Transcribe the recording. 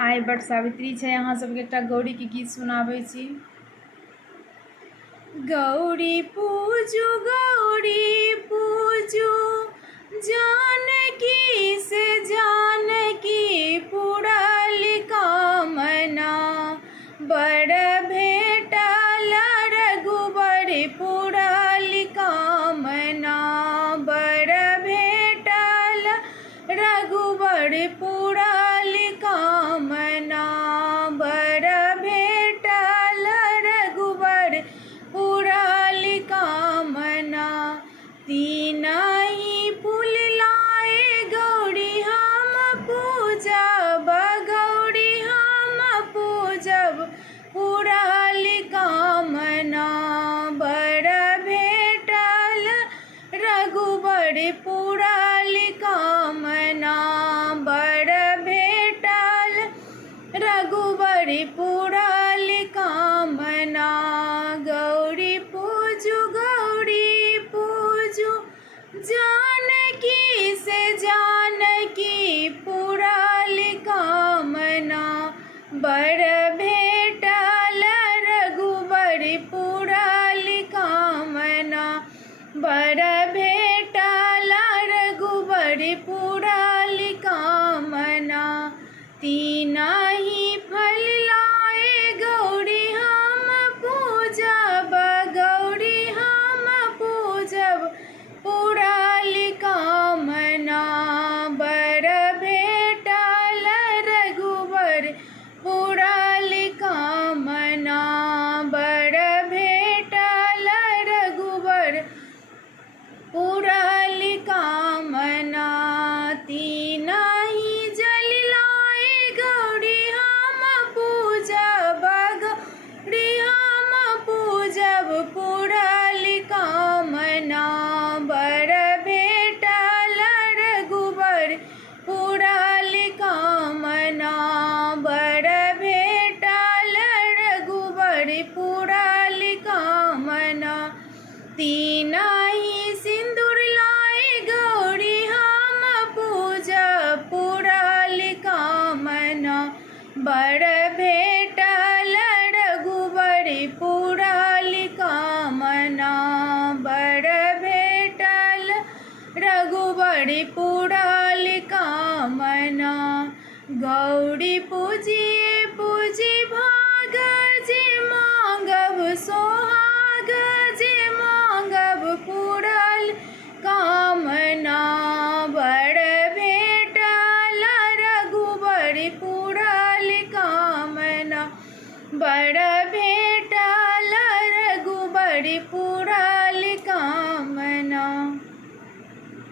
आइ बट सावित्री छै, अहाँ सबके एकटा गौरी के गीत सुनाबै छी। गौरी पूजू जानकी से जानकी पूरल कामना, बड़ भेटल रघुबर पूरल कामना, बड़ भेटल रघुबर पूरल कामना, बड़ भेटल रघुबर पूरल कामना। तीनहि फूल लाए गौरी हम पूजब, गौरी हम पूजब पूरल कामना, बड़ भेटल रघुबर पूरल कामना, बड़ भेटल रघुबर पूरल कामना। गौरी पूजू जानकी से जानकी पूरल कामना, बड़ भेटल रघुबर पूरल कामना, बड़ भेटल रघुबर पूरल कामना। तीनहि फल लाए गौरी हम पूजब, गौरी हम पूजब पूरल कामना, बड़ भेटल रघुबर पूरल कामना, बड़ भेटल रघुबर पूरल कामना। तीनहि जल लाए गौरी हम पूजब, गौरी हम पूजब पूरल कामना, बड़ भेटल रघुबर पूरल कामना, बड़ भेटल रघुबर पूरल कामना। तीनहि सिंदूर लाए गौरी हम पूजब पूरल कामना, बड़ भेटल रघुबर पूरल कामना, बड़ भेटल रघुबर पूरल कामना। गौरी पूजिए पूजी भाग, जे मांगब सोहाग, जे मांगब पूरल कामना, बड़ भेटल रघुबर पूरल कामना, बड़ भेटल रघुबर